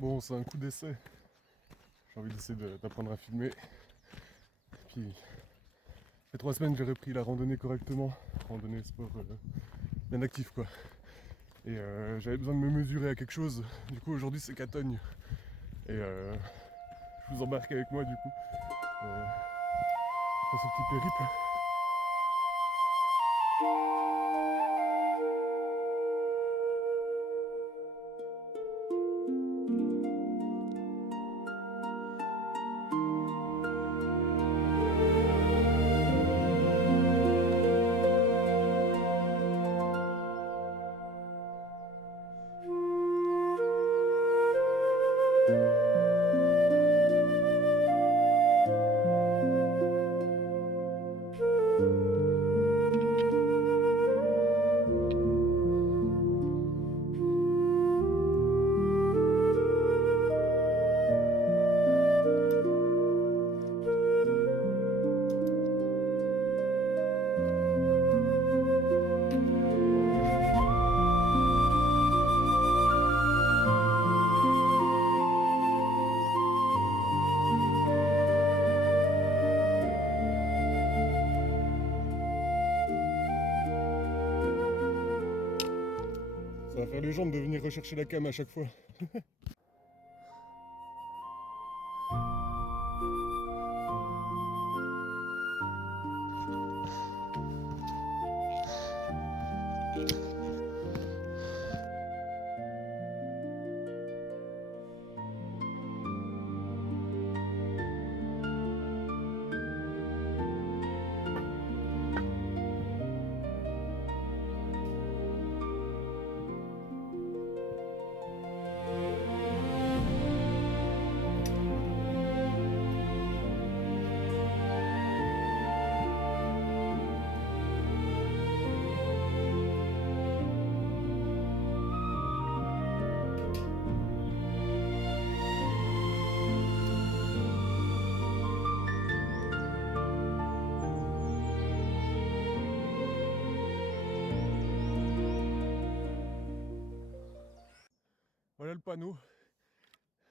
Bon, c'est un coup d'essai. J'ai envie d'essayer d'apprendre à filmer. Puis, il y a 3 semaines, j'ai repris la randonnée correctement. Randonnée, sport bien actif, quoi. Et j'avais besoin de me mesurer à quelque chose. Du coup, aujourd'hui, c'est Catogne. Et je vous embarque avec moi, du coup, dans ce petit périple. Ça va faire les jambes de venir rechercher la cam à chaque fois. Voilà le panneau.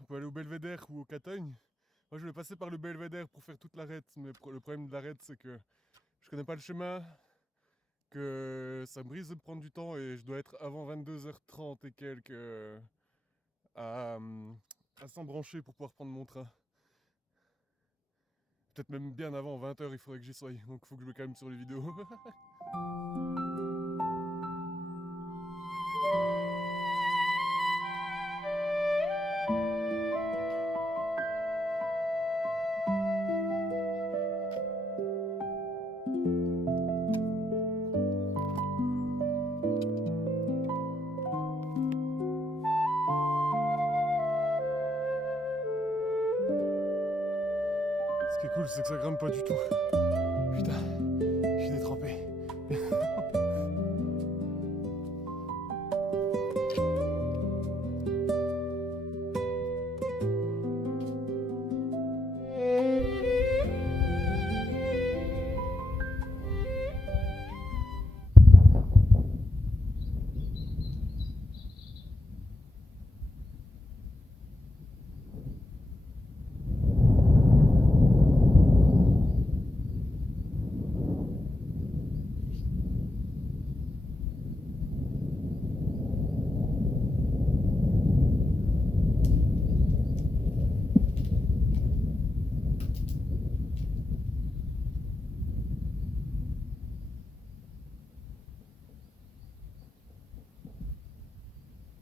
On peut aller au Belvédère ou au Catogne. Moi, je vais passer par le Belvédère pour faire toute l'arête. Mais le problème de l'arête, c'est que je connais pas le chemin, que ça me brise de prendre du temps et je dois être avant 22h30 et quelques à, à s'embrancher pour pouvoir prendre mon train. Peut-être même bien avant 20h, il faudrait que j'y sois. Donc il faut que je me calme sur les vidéos. Ce qui est cool, c'est que ça grimpe pas du tout. Putain, je suis détrempé.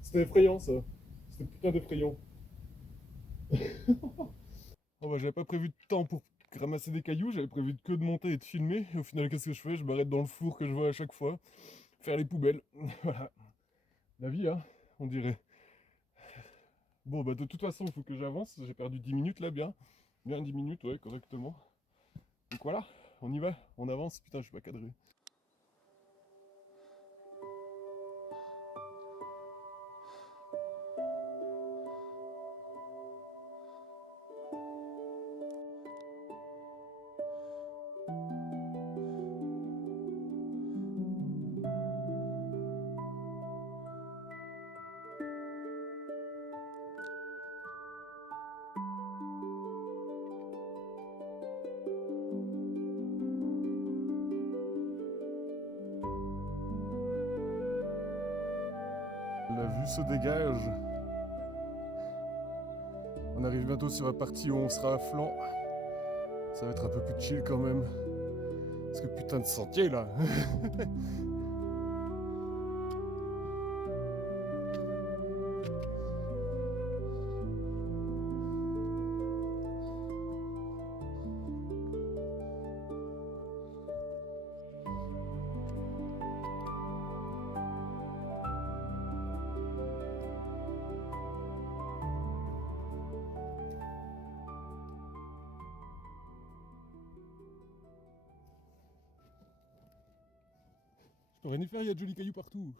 C'était effrayant ça. C'était putain d'effrayant. Oh bah j'avais pas prévu de temps pour ramasser des cailloux, j'avais prévu que de monter et de filmer. Et au final, qu'est-ce que je fais? Je m'arrête dans le four que je vois à chaque fois. Faire les poubelles. Voilà. La vie, hein, on dirait. Bon bah de toute façon, il faut que j'avance. J'ai perdu 10 minutes là, bien. Bien 10 minutes, ouais, correctement. Donc voilà, on y va, on avance. Putain, je suis pas cadré. vue se dégage. On arrive bientôt sur la partie où on sera à flanc. Ça va être un peu plus chill quand même. Parce que putain de sentier là. Je peux rien y faire, il y a de jolis cailloux partout.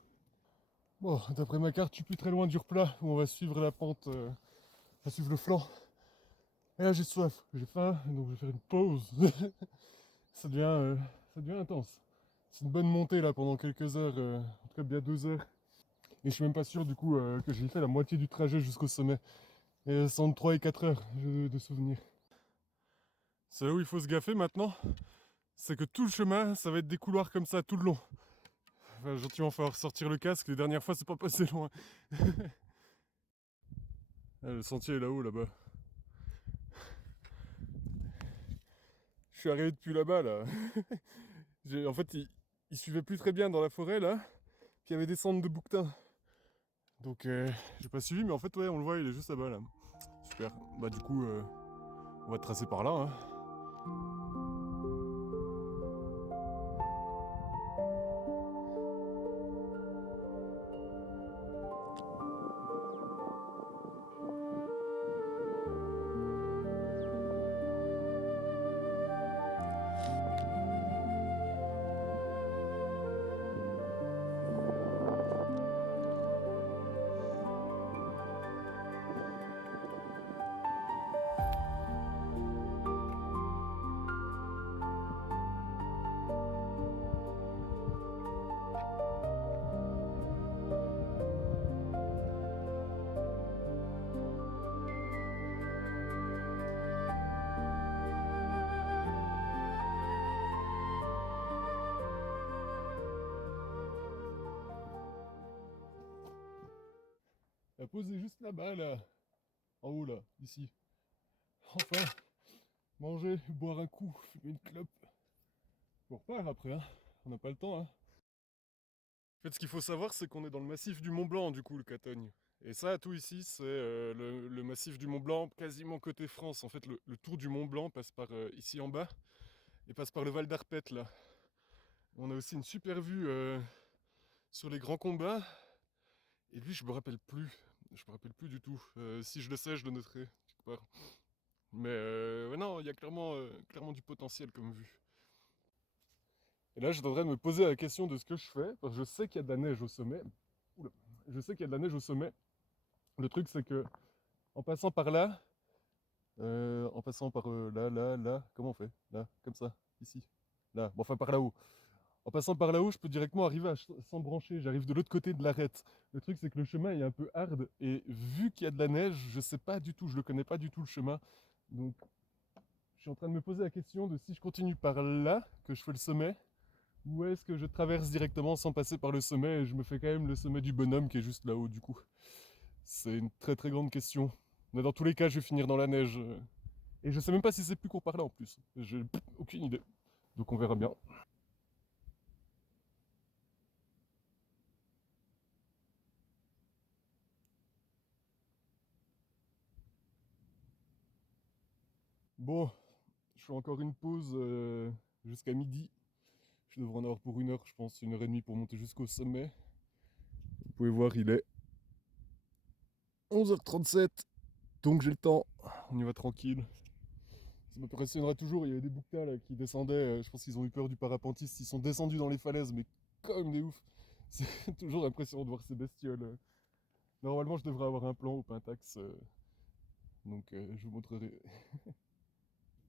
Bon, d'après ma carte, je suis plus très loin du replat où on va suivre la pente, on va suivre le flanc. Et là, j'ai soif, j'ai faim, donc je vais faire une pause. Ça devient intense. C'est une bonne montée là pendant quelques heures, en tout cas bien 2 heures. Et je suis même pas sûr du coup que j'ai fait la moitié du trajet jusqu'au sommet. Et 3 et 4 heures de souvenirs. C'est là où il faut se gaffer maintenant, c'est que tout le chemin, ça va être des couloirs comme ça tout le long. Va gentiment falloir sortir le casque, les dernières fois c'est pas passé loin. Ah, le sentier est là-haut, là-bas. Je suis arrivé depuis là-bas, là. En fait, il suivait plus très bien dans la forêt, là. Puis il y avait des cendres de bouquetins. Donc, j'ai pas suivi, mais en fait, ouais, on le voit, il est juste là-bas, là. Super. Bah, du coup, on va tracer par là, hein. La pause est juste là-bas, là. En haut, là. Ici. Enfin, manger, boire un coup, fumer une clope. On repart après, hein. On n'a pas le temps, hein. En fait, ce qu'il faut savoir, c'est qu'on est dans le massif du Mont Blanc, du coup, le Catogne. Et ça, tout ici, c'est le massif du Mont Blanc, quasiment côté France. En fait, le tour du Mont Blanc passe par ici en bas et passe par le Val d'Arpette, là. On a aussi une super vue sur les grands combats. Et lui, je me rappelle plus. Je me rappelle plus du tout. Si je le sais, je le noterai quelque part. Mais ouais, non, il y a clairement du potentiel comme vue. Et là, je devrais me poser la question de ce que je fais, parce que je sais qu'il y a de la neige au sommet. Oula. Je sais qu'il y a de la neige au sommet. Le truc, c'est que en passant par là, en passant par là, comment on fait? Là, comme ça, ici, là, bon, enfin par là-haut. En passant par là-haut, je peux directement arriver à s'embrancher. J'arrive de l'autre côté de l'arête. Le truc, c'est que le chemin est un peu hard, et vu qu'il y a de la neige, je sais pas du tout, je le connais pas du tout le chemin. Donc, je suis en train de me poser la question de si je continue par là, que je fais le sommet, ou est-ce que je traverse directement sans passer par le sommet et je me fais quand même le sommet du bonhomme qui est juste là-haut du coup. C'est une très très grande question. Mais dans tous les cas, je vais finir dans la neige. Et je sais même pas si c'est plus court par là en plus. J'ai aucune idée. Donc on verra bien. Bon, je fais encore une pause jusqu'à midi. Je devrais en avoir pour 1 heure, je pense, 1 heure et demie pour monter jusqu'au sommet. Vous pouvez voir, il est 11h37. Donc j'ai le temps. On y va tranquille. Ça m'impressionnera toujours, il y avait des bouquetins là qui descendaient, je pense qu'ils ont eu peur du parapentiste, ils sont descendus dans les falaises, mais comme des oufs. C'est toujours impressionnant de voir ces bestioles. Normalement, je devrais avoir un plan au Pentax, donc je vous montrerai.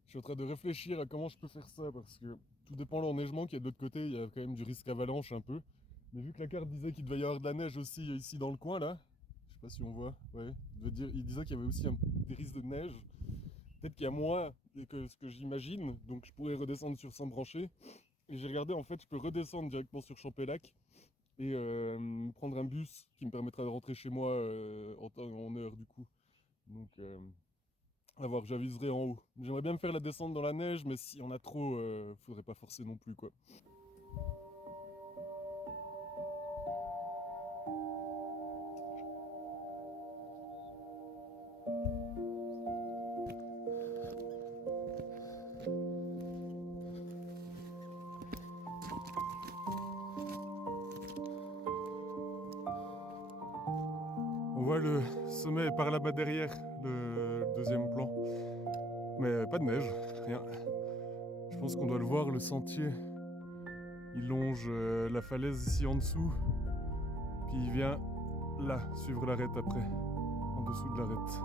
Je suis en train de réfléchir à comment je peux faire ça, parce que tout dépend de l'enneigement qu'il y a de l'autre côté, il y a quand même du risque avalanche un peu. Mais vu que la carte disait qu'il devait y avoir de la neige aussi ici dans le coin là, je sais pas si on voit, ouais, il disait qu'il y avait aussi des risques de neige. Peut-être qu'il y a moins que ce que j'imagine, donc je pourrais redescendre sur Saint-Branché. Et j'ai regardé, en fait, je peux redescendre directement sur Champélac. et prendre un bus qui me permettra de rentrer chez moi en heure du coup. Donc à voir, j'aviserai en haut. J'aimerais bien me faire la descente dans la neige, mais si on a trop, faudrait pas forcer non plus quoi. On voit le sommet par là-bas derrière, le deuxième plan. Mais pas de neige, rien. Je pense qu'on doit le voir, le sentier. Il longe la falaise ici en dessous. Puis il vient là, suivre l'arête après, en dessous de l'arête.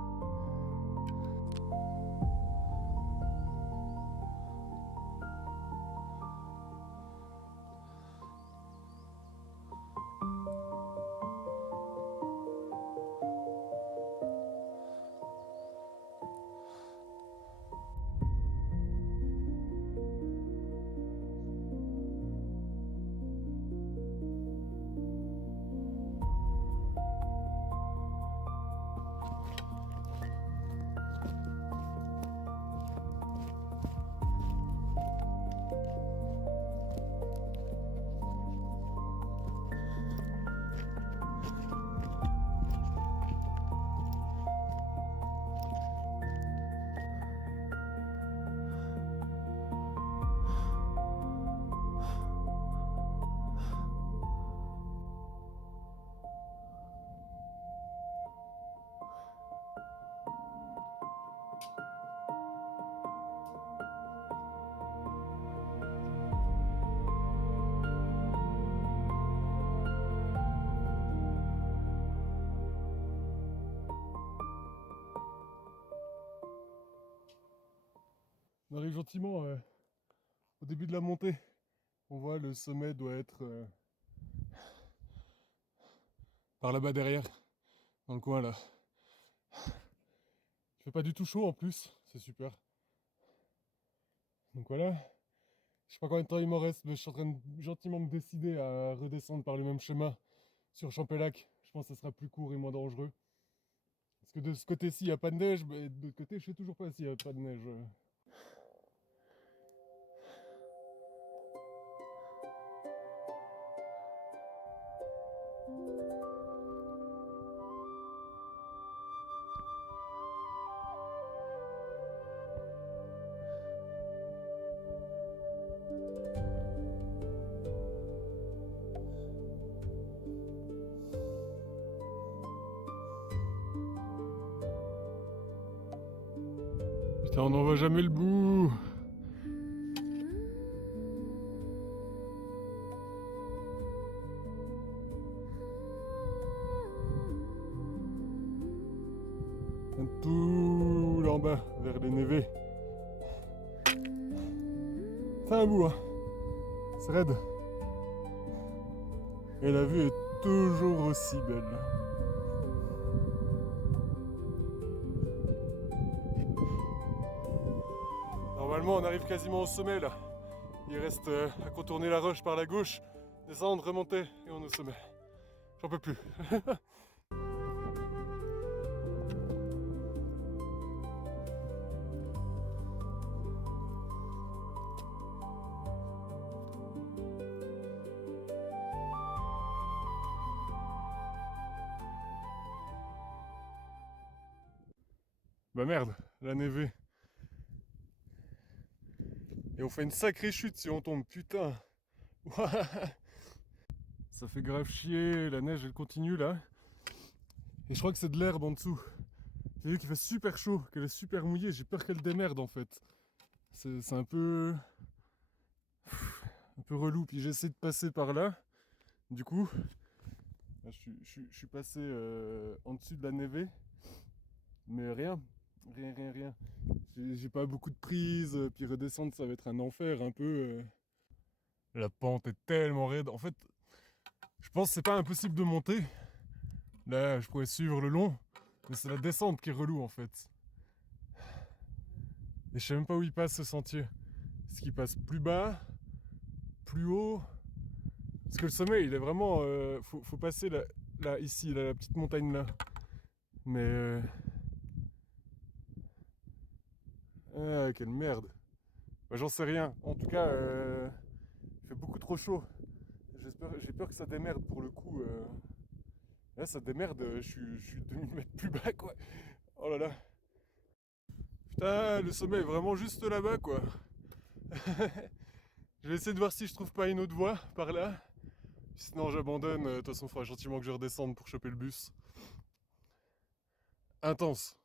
On arrive gentiment au début de la montée. On voit le sommet doit être par là-bas derrière, dans le coin là. Il fait pas du tout chaud en plus, c'est super. Donc voilà, je sais pas combien de temps il m'en reste, mais je suis en train de gentiment me décider à redescendre par le même chemin sur Champellac. Je pense que ça sera plus court et moins dangereux. Parce que de ce côté-ci, il n'y a pas de neige, mais de l'autre côté, je sais toujours pas s'il n'y a pas de neige. Putain, on n'en voit jamais le bout. Tout là en bas, vers les névés. C'est un bout, hein. C'est raide. Et la vue est toujours aussi belle. Normalement, on arrive quasiment au sommet là. Il reste à contourner la roche par la gauche, descendre, remonter et on est au sommet. J'en peux plus. Bah merde, la névé. Et on fait une sacrée chute si on tombe, putain. Ça fait grave chier, la neige elle continue là. Et je crois que c'est de l'herbe en dessous. J'ai vu qu'il fait super chaud, qu'elle est super mouillée, j'ai peur qu'elle démerde en fait. C'est un peu relou, puis j'essaie de passer par là. Du coup, là, je suis passé en dessus de la névé. Mais rien. J'ai pas beaucoup de prise, puis redescendre ça va être un enfer un peu. La pente est tellement raide. En fait, je pense que c'est pas impossible de monter. Là, je pourrais suivre le long, mais c'est la descente qui est relou en fait. Et je sais même pas où il passe ce sentier. Est-ce qu'il passe plus bas, plus haut? Parce que le sommet, il est vraiment... faut passer là, ici, là, la petite montagne là. Mais... Ah, quelle merde. Bah, j'en sais rien. En tout cas, il fait beaucoup trop chaud. J'ai peur que ça démerde pour le coup. Là, ça démerde, je suis 2000 mètres plus bas, quoi. Oh là là. Putain, le sommet est vraiment juste là-bas, quoi. Je vais essayer de voir si je trouve pas une autre voie par là. Sinon, j'abandonne. De toute façon, il faudra gentiment que je redescende pour choper le bus. Intense.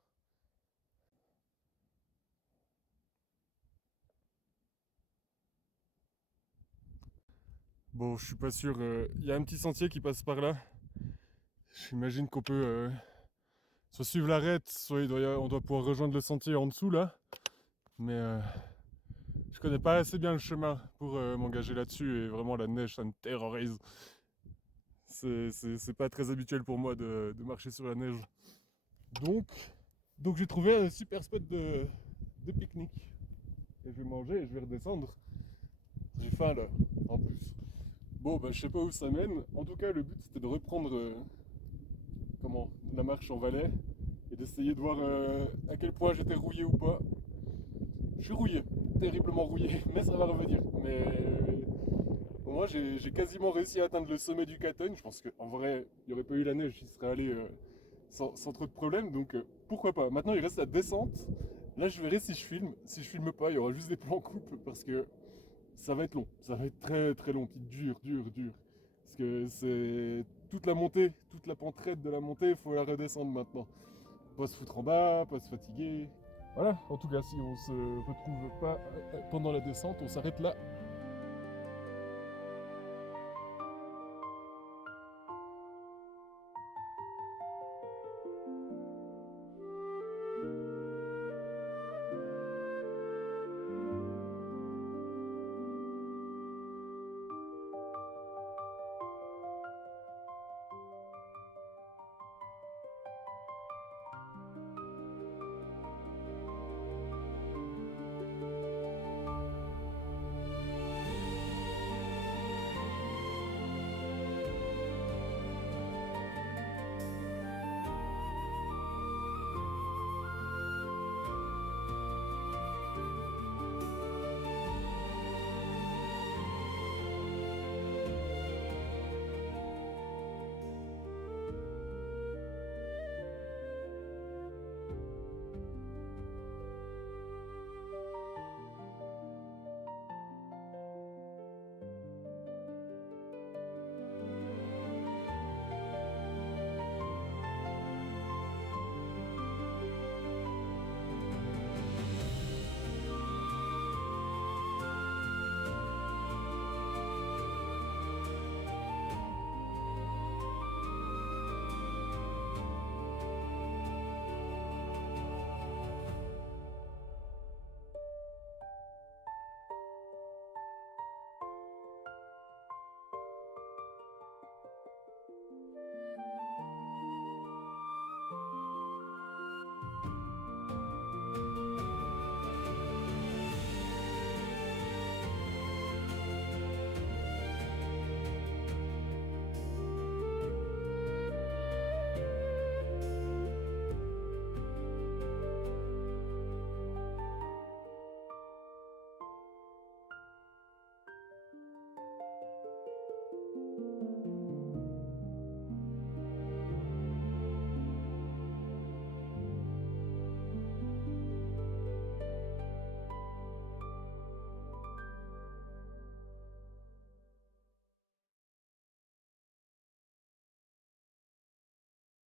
Bon, je suis pas sûr. Il y a un petit sentier qui passe par là. J'imagine qu'on peut soit suivre l'arête, soit on doit pouvoir rejoindre le sentier en dessous là. Mais je connais pas assez bien le chemin pour m'engager là-dessus et vraiment la neige ça me terrorise. C'est pas très habituel pour moi de marcher sur la neige. Donc, donc j'ai trouvé un super spot de pique-nique. Et je vais manger et je vais redescendre. J'ai faim là, en plus. Bon, bah je sais pas où ça mène. En tout cas, le but c'était de reprendre la marche en Valais et d'essayer de voir à quel point j'étais rouillé ou pas. Je suis rouillé, terriblement rouillé, mais ça va revenir. Mais pour moi, j'ai quasiment réussi à atteindre le sommet du Caton. Je pense qu'en vrai, il n'y aurait pas eu la neige, j'y serais allé sans trop de problèmes. Donc pourquoi pas. Maintenant, il reste la descente. Là, je verrai si je filme. Si je filme pas, il y aura juste des plans coupe parce que ça va être long. Ça va être très très long, puis dur, dur, dur. Parce que c'est toute la montée, toute la pente raide de la montée, il faut la redescendre maintenant. Pas se foutre en bas, pas se fatiguer. Voilà, en tout cas, si on se retrouve pas pendant la descente, on s'arrête là.